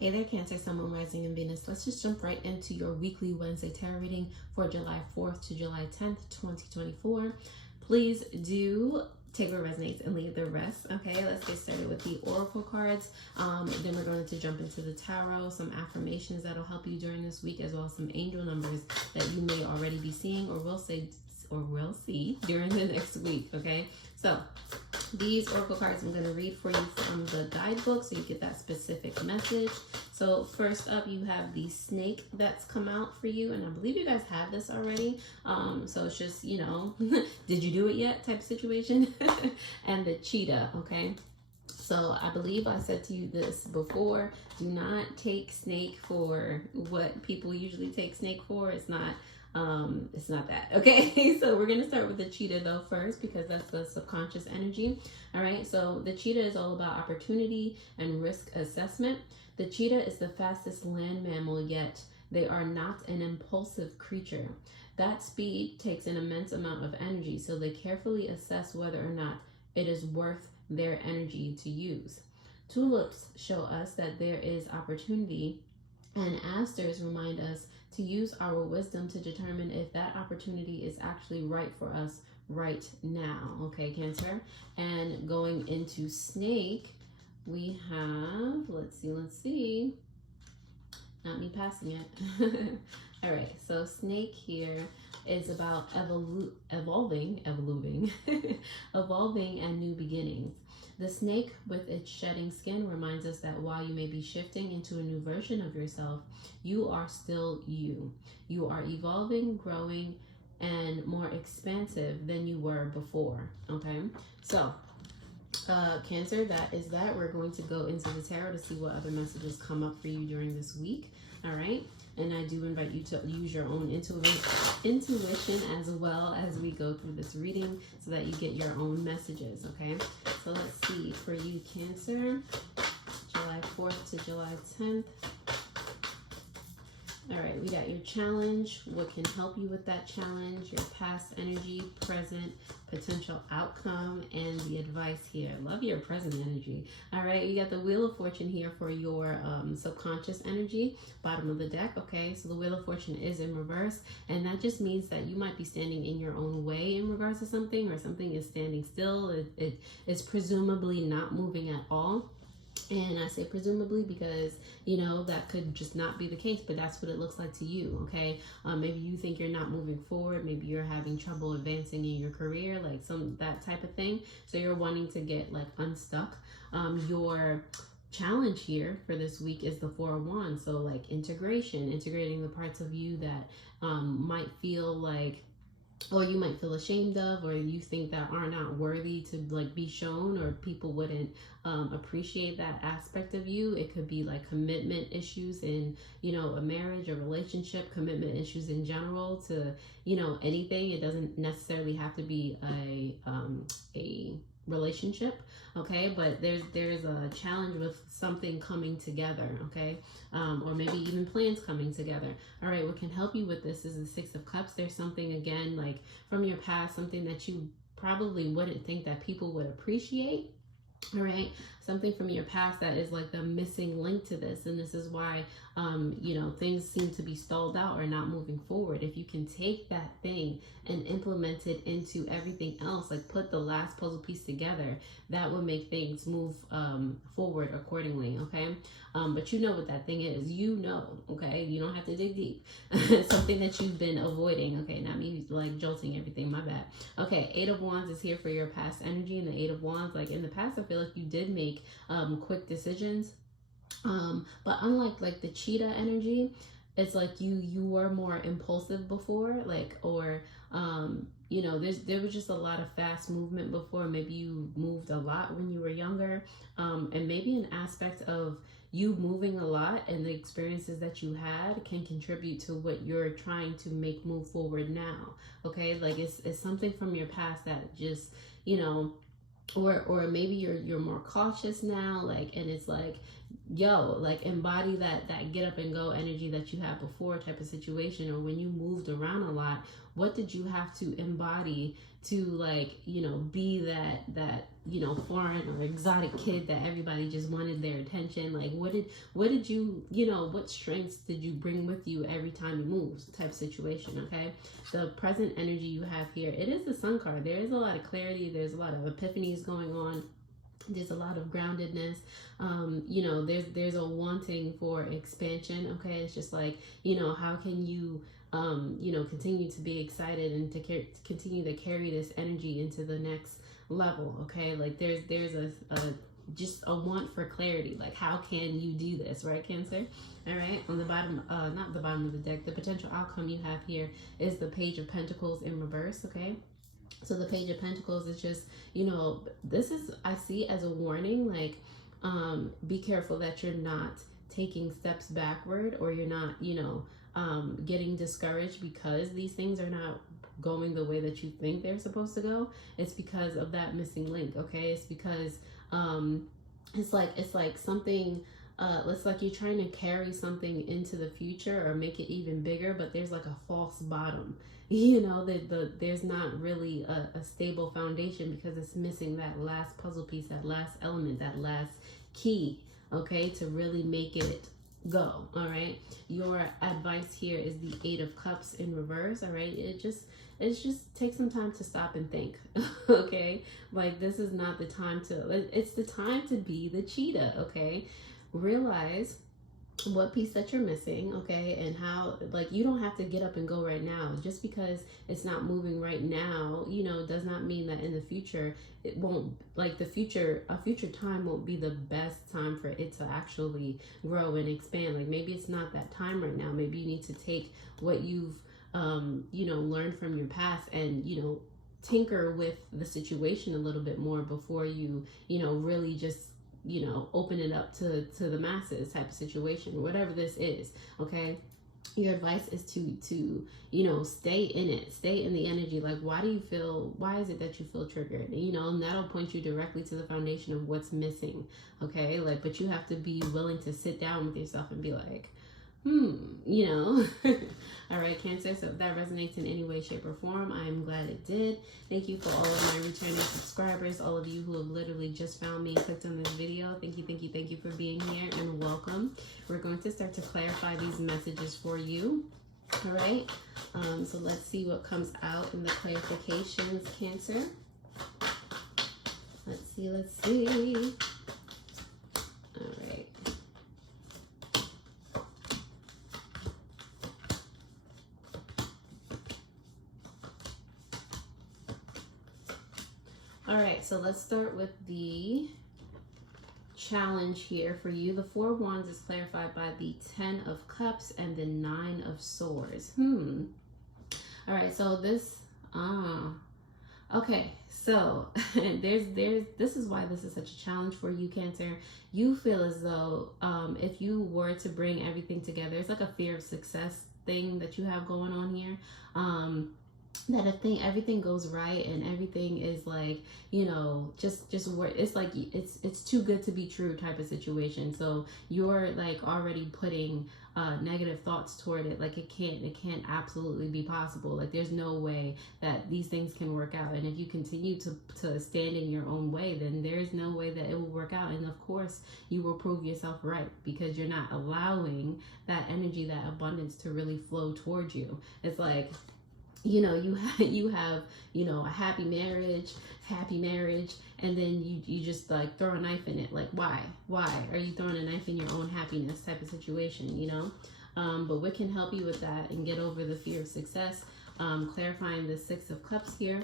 Hey there, Cancer, Sun, Moon, Rising, and Venus. Let's just jump right into your weekly Wednesday tarot reading for July 4th to July 10th, 2024. Please do take what resonates and leave the rest. Okay, let's get started with the oracle cards. Then we're going to jump into the tarot, some affirmations that'll help you during this week, as well as some angel numbers that you may already be seeing or will see during the next week. Okay, so these oracle cards I'm going to read for you from the guidebook so you get that specific message. So first up, you have the snake that's come out for you, and I believe you guys have this already. So it's just, you know, did you do it yet type situation. And the cheetah. Okay, so I believe I said to you this before, do not take snake for what people usually take snake for. It's not that. Okay, so we're gonna start with the cheetah though first, because that's the subconscious energy. All right, so the cheetah is all about opportunity and risk assessment. The cheetah is the fastest land mammal, yet they are not an impulsive creature. That speed takes an immense amount of energy, so they carefully assess whether or not it is worth their energy to use. Tulips show us that there is opportunity, and asters remind us to use our wisdom to determine if that opportunity is actually right for us right now. Okay, Cancer. And going into snake, we have, let's see, not me passing it. All right, so snake here is about evolving and new beginnings. The snake with its shedding skin reminds us that while you may be shifting into a new version of yourself, you are still you. You are evolving, growing, and more expansive than you were before. Okay, so Cancer, that is that. We're going to go into the tarot to see what other messages come up for you during this week. All right, and I do invite you to use your own intuition as well as we go through this reading so that you get your own messages. Okay, so let's see for you, Cancer, July 4th to July 10th. All right, we got your challenge. What can help you with that challenge? Your past energy, present, potential outcome, and the advice here. Love your present energy. All right, you got the Wheel of Fortune here for your subconscious energy, bottom of the deck. Okay, so the Wheel of Fortune is in reverse, and that just means that you might be standing in your own way in regards to something, or something is standing still. It is presumably not moving at all. And I say presumably because, you know, that could just not be the case, but that's what it looks like to you, okay? Maybe you think you're not moving forward. Maybe you're having trouble advancing in your career, like that type of thing. So you're wanting to get like unstuck. Your challenge here for this week is the Four of Wands. So like integrating the parts of you that might feel like, or you might feel ashamed of, or you think that are not worthy to like be shown, or people wouldn't appreciate that aspect of you. It could be like commitment issues in, you know, a marriage or relationship, commitment issues in general to, you know, anything. It doesn't necessarily have to be a relationship, okay? But there's a challenge with something coming together, okay? Or maybe even plans coming together. All right, what can help you with this is the Six of Cups. There's something, again, like from your past, something that you probably wouldn't think that people would appreciate. All right, something from your past that is like the missing link to this, and this is why you know, things seem to be stalled out or not moving forward. If you can take that thing and implement it into everything else, like put the last puzzle piece together, that would make things move forward accordingly. Okay, but you know what that thing is, you know. Okay, you don't have to dig deep. Something that you've been avoiding. Okay, not me like jolting everything, my bad. Okay, Eight of Wands is here for your past energy, and the Eight of Wands, like in the past, I feel like you did make quick decisions, but unlike like the cheetah energy, it's like you were more impulsive before, like, or you know, there was just a lot of fast movement before. Maybe you moved a lot when you were younger, and maybe an aspect of you moving a lot and the experiences that you had can contribute to what you're trying to make move forward now. Okay, like it's something from your past that just, you know, or maybe you're more cautious now, like, and it's like, yo, like embody that get up and go energy that you had before type of situation. Or when you moved around a lot, what did you have to embody to, like, you know, be that foreign or exotic kid that everybody just wanted their attention. Like, what did you, what strengths did you bring with you every time you move, type situation. Okay, the present energy you have here, it is the Sun card. There is a lot of clarity, there's a lot of epiphanies going on, there's a lot of groundedness. There's a wanting for expansion. Okay, it's just like, how can you continue to be excited and to continue to carry this energy into the next level. Okay, like there's a just a want for clarity. Like, how can you do this, right, Cancer? All right, on the bottom, not the bottom of the deck, the potential outcome you have here is the Page of Pentacles in reverse. Okay, so the Page of Pentacles is just, this is, I see as a warning, like, be careful that you're not taking steps backward, or you're not, getting discouraged because these things are not going the way that you think they're supposed to go. It's because of that missing link. Okay, it's because it's like something, it's like you're trying to carry something into the future or make it even bigger, but there's like a false bottom. There's not really a stable foundation because it's missing that last puzzle piece, that last element, that last key, okay, to really make it go. All right, your advice here is the Eight of Cups in reverse. All right, it's just take some time to stop and think. Okay, like, this is not the time it's the time to be the cheetah. Okay, realize what piece that you're missing, okay, and how, like, you don't have to get up and go right now. Just because it's not moving right now, does not mean that in the future it won't, like, a future time won't be the best time for it to actually grow and expand. Like, maybe it's not that time right now. Maybe you need to take what you've learned from your past and tinker with the situation a little bit more before you really just open it up to the masses, type of situation, whatever this is. Okay, your advice is to stay in it, stay in the energy. Like, why is it that you feel triggered? And that'll point you directly to the foundation of what's missing. Okay, like, but you have to be willing to sit down with yourself and be like, all right, Cancer, so if that resonates in any way, shape, or form, I'm glad it did. Thank you for all of my returning subscribers, all of you who have literally just found me and clicked on this video. Thank you for being here, and welcome. We're going to start to clarify these messages for you. All right, so let's see what comes out in the clarifications, Cancer. Let's see. All right. All right, so let's start with the challenge here for you. The Four of Wands is clarified by the Ten of Cups and the Nine of Swords. All right, so this, okay, so this is why this is such a challenge for you, Cancer. You feel as though if you were to bring everything together, it's like a fear of success thing that you have going on here. That if everything goes right and everything is like, just work, it's like it's too good to be true type of situation. So you're like already putting negative thoughts toward it. Like, it can't absolutely be possible. Like, there's no way that these things can work out. And if you continue to stand in your own way, then there's no way that it will work out. And of course you will prove yourself right, because you're not allowing that energy, that abundance to really flow towards you. It's like, you have a happy marriage, and then you just like throw a knife in it. Like, why are you throwing a knife in your own happiness, type of situation? But what can help you with that and get over the fear of success, clarifying the Six of Cups here,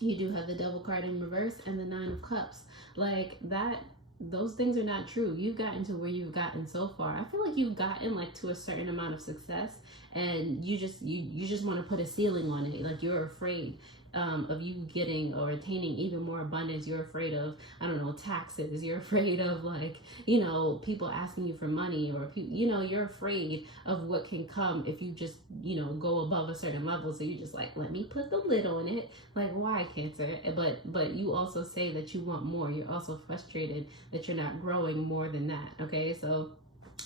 you do have the Devil card in reverse and the Nine of Cups. Like, that, those things are not true. You've gotten to where you've gotten so far. I feel like you've gotten like to a certain amount of success, and you just want to put a ceiling on it. Like, you're afraid of you getting or attaining even more abundance. You're afraid of, I don't know, taxes. You're afraid of, like, people asking you for money, or you're afraid of what can come if you just go above a certain level. So you just like, let me put the lid on it. Like, why, Cancer? But you also say that you want more. You're also frustrated that you're not growing more than that. Okay, so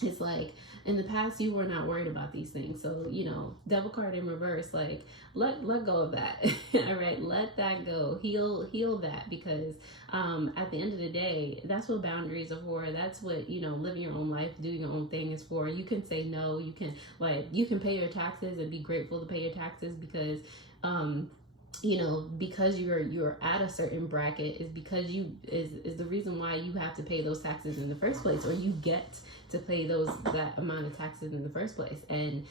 it's like in the past you were not worried about these things. So, you know, devil card in reverse, like let go of that. All right, let that go. Heal that, because at the end of the day, that's what boundaries are for. That's what, you know, living your own life, doing your own thing is for. You can say no. You can pay your taxes and be grateful to pay your taxes, because you know, because you're at a certain bracket is because is the reason why you have to pay those taxes in the first place, or you get to pay that amount of taxes in the first place. And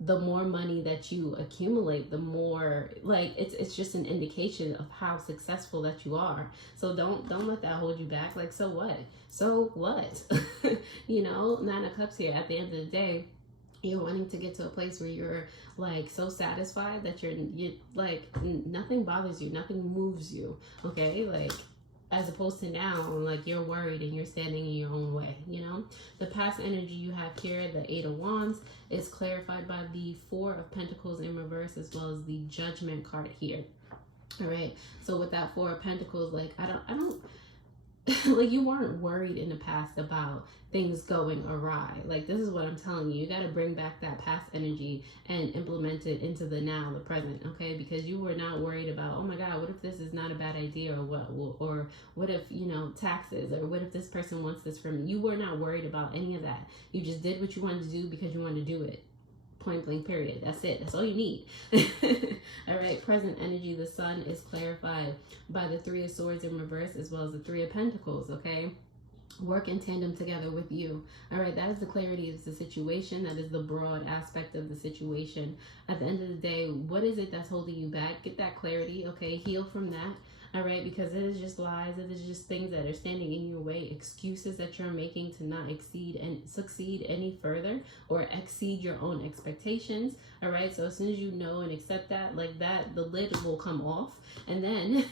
the more money that you accumulate, the more, like, it's just an indication of how successful that you are. So don't let that hold you back. Like, so what? You know, Nine of Cups here. At the end of the day, you're wanting to get to a place where you're like so satisfied that you're like nothing bothers you, nothing moves you, okay? Like, as opposed to now, like, you're worried and you're standing in your own way, you know? The past energy you have here, the Eight of Wands, is clarified by the Four of Pentacles in reverse, as well as the Judgment card here. All right, so with that Four of Pentacles, like, I don't like, you weren't worried in the past about things going awry. Like, this is what I'm telling you. You got to bring back that past energy and implement it into the now, the present, okay? Because you were not worried about, oh my God, what if this is not a bad idea, or what if, you know, taxes, or what if this person wants this from me? You were not worried about any of that. You just did what you wanted to do because you wanted to do it. Point blank, period. That's it. That's all you need. All right, present energy, the Sun is clarified by the Three of Swords in reverse, as well as the Three of Pentacles, okay? Work in tandem together with you. All right, that is the clarity of the situation. That is the broad aspect of the situation. At the end of the day, what is it that's holding you back? Get that clarity, okay? Heal from that. All right, because it is just lies. It is just things that are standing in your way, excuses that you're making to not exceed and succeed any further, or exceed your own expectations. All right, so as soon as you know and accept that, like that, the lid will come off. And then,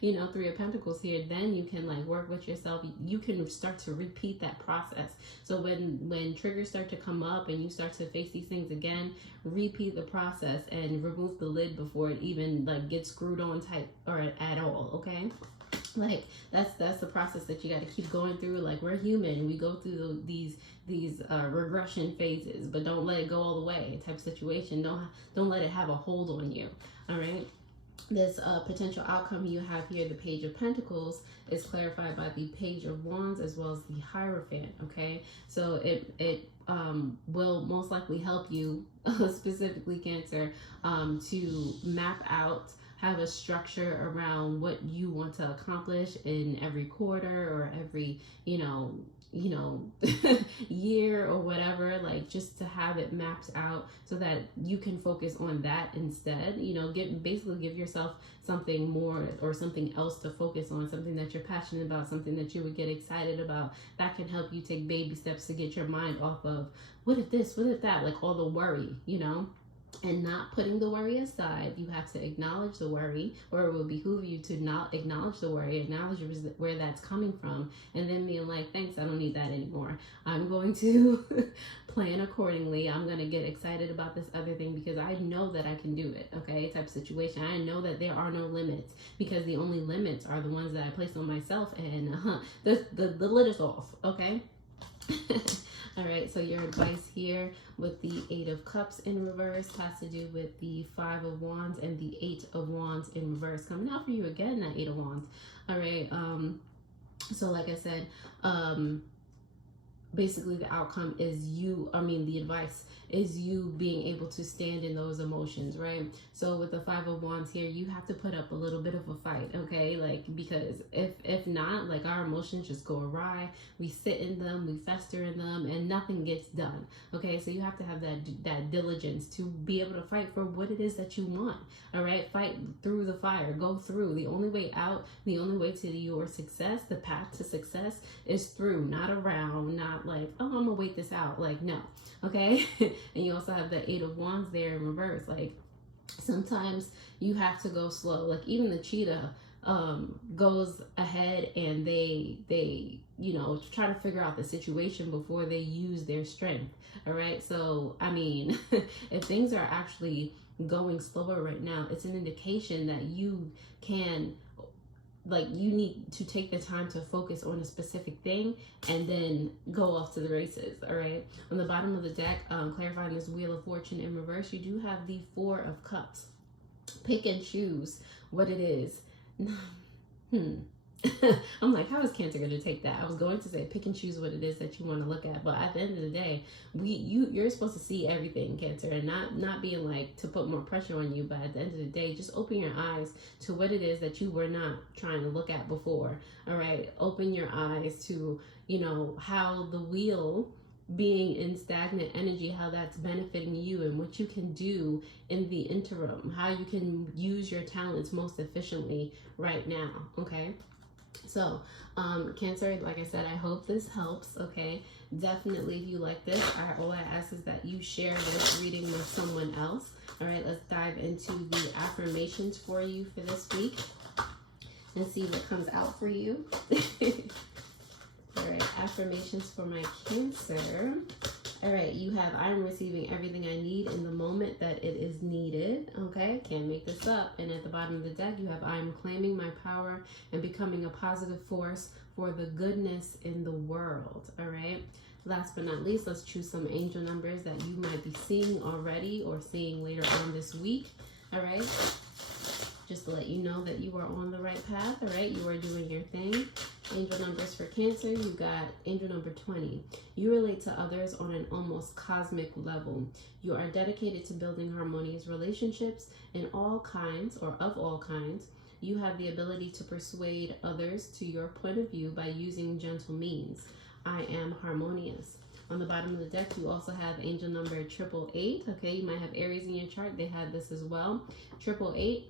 you know, Three of Pentacles here, then you can like work with yourself. You can start to repeat that process. So when triggers start to come up and you start to face these things again, repeat the process and remove the lid before it even like gets screwed on tight or at all, okay? Like, that's the process that you got to keep going through. Like, we're human, we go through these regression phases, but don't let it go all the way type situation. Don't let it have a hold on you. All right, this potential outcome you have here, the Page of Pentacles, is clarified by the Page of Wands, as well as the Hierophant, okay? So it will most likely help you, specifically Cancer, to map out, have a structure around what you want to accomplish in every quarter or every, you know, year or whatever, like, just to have it mapped out so that you can focus on that instead. You know, basically give yourself something more or something else to focus on, something that you're passionate about, something that you would get excited about, that can help you take baby steps to get your mind off of what if this, what if that, like all the worry, you know. And not putting the worry aside, you have to acknowledge the worry, or it will behoove you to not acknowledge the worry, acknowledge where that's coming from, and then being like, thanks, I don't need that anymore. I'm going to plan accordingly. I'm going to get excited about this other thing because I know that I can do it, okay, type of situation. I know that there are no limits, because the only limits are the ones that I place on myself, and the lid is off, okay? All right, so your advice here with the Eight of Cups in reverse has to do with the Five of Wands and the Eight of Wands in reverse. Coming out for you again, that Eight of Wands. All right, so like I said, basically the outcome is the advice is you being able to stand in those emotions, right? So with the Five of Wands here, you have to put up a little bit of a fight, okay? Like, because if not, like, our emotions just go awry. We sit in them, we fester in them, and nothing gets done, okay? So you have to have that diligence to be able to fight for what it is that you want, all right? Fight through the fire, go through. The only way out, the only way to your success, the path to success, is through, not around, not like, oh, I'm gonna wait this out. Like, no, okay? And you also have the Eight of Wands there in reverse. Like, sometimes you have to go slow. Like, even the cheetah goes ahead and they you know, try to figure out the situation before they use their strength. All right, so I mean, if things are actually going slower right now, it's an indication that you can like you need to take the time to focus on a specific thing and then go off to the races. All right, on the bottom of the deck, clarifying this Wheel of Fortune in reverse, you do have the Four of Cups. Pick and choose what it is. I'm like, how is Cancer going to take that? I was going to say pick and choose what it is that you want to look at, but at the end of the day, you're supposed to see everything, Cancer, and not being like to put more pressure on you, but at the end of the day, just open your eyes to what it is that you were not trying to look at before. All right, open your eyes to, you know, how the wheel being in stagnant energy, how that's benefiting you and what you can do in the interim, how you can use your talents most efficiently right now. Okay, so Cancer, like I said, I hope this helps. Okay, definitely if you like this, all I ask is that you share this reading with someone else. All right, let's dive into the affirmations for you for this week and see what comes out for you. All right, affirmations for my Cancer. All right, you have, I am receiving everything I need in the moment that it is needed. Okay, can't make this up. And at the bottom of the deck, you have, I am claiming my power and becoming a positive force for the goodness in the world. All right, last but not least, let's choose some angel numbers that you might be seeing already or seeing later on this week. All right, just to let you know that you are on the right path. All right, you are doing your thing. Angel numbers for Cancer, you got angel number 20. You relate to others on an almost cosmic level. You are dedicated to building harmonious relationships in all kinds or of all kinds. You have the ability to persuade others to your point of view by using gentle means. I am harmonious. On the bottom of the deck, you also have angel number 888. Okay, you might have Aries in your chart. They have this as well. 888.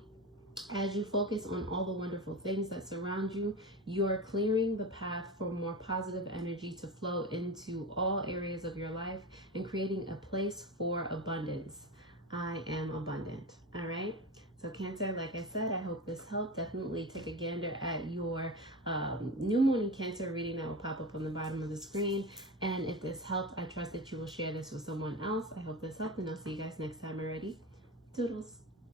As you focus on all the wonderful things that surround you, you're clearing the path for more positive energy to flow into all areas of your life and creating a place for abundance. I am abundant. All right. So Cancer, like I said, I hope this helped. Definitely take a gander at your new moon in Cancer reading that will pop up on the bottom of the screen. And if this helped, I trust that you will share this with someone else. I hope this helped, and I'll see you guys next time already. Toodles.